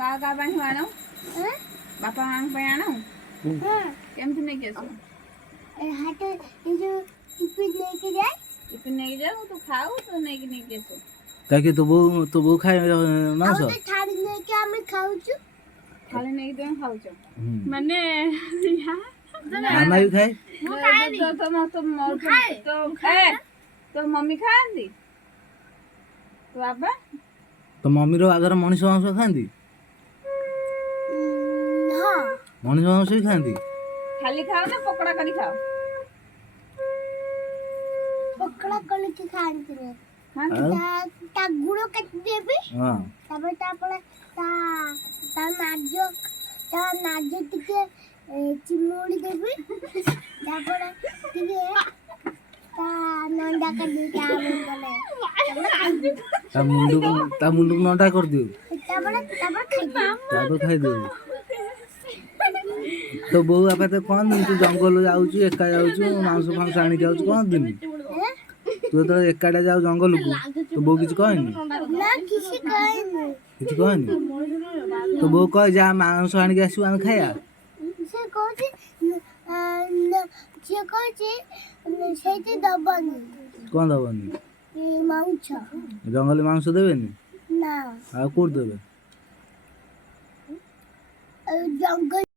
का पानी आनो बापा मांग पे आनो केमती नहीं केसो हाथ ये जो टिफिन लेके जाए टिफिन नहीं जाओ तो खाओ तो नहीं केसो ताकि तो वो खाए मांस ଆଉ ତ ଥାଳି ନେଇକି ଆମେ ଖାଉଛୁ थाली नहीं तो खाओ माने मामा भी खाए तो मम्मी खाती तो बाबा तो मम्मी रो आगर मनीष मांस खाती ହଁ मनीष मांस भी खाती खाली खाओ ना पकोड़ा करी खाओ ପକୋଡ଼ା କରିକି ଖାଆନ୍ତିନି ଆଉ ତା ଗୁଡ଼ କାଟିଦେବି ହଁ ତାପରେ ତା ନାଜ ଟିକେ ଚିମୁଡ଼ି ଦେବି ତାପରେ ଟିକେ ତା ନଣ୍ଡା କାଟି ତା ମୁଣ୍ଡକୁ ନଣ୍ଡା କରିଦିଅ ତାପରେ ଖାଇଦେବୁ तो बोऊ बापा तो कौन तू जंगल जाऊँ एका जाऊँ मांस फांस आनी जाऊँ कौन दिन तू तो एकाटा जाऊ जंगल को तो बोऊ किसी कहनी किसी कहनी तो बोऊ कह जा मांस आनिक आसू आम खाया ସେ କହୁଛି ସେଇଠି ଦବନି कौन दबनी ମାଉଛ जंगल मांस देवेनी ନା आ कोड देवे ଜଙ୍ଗଲ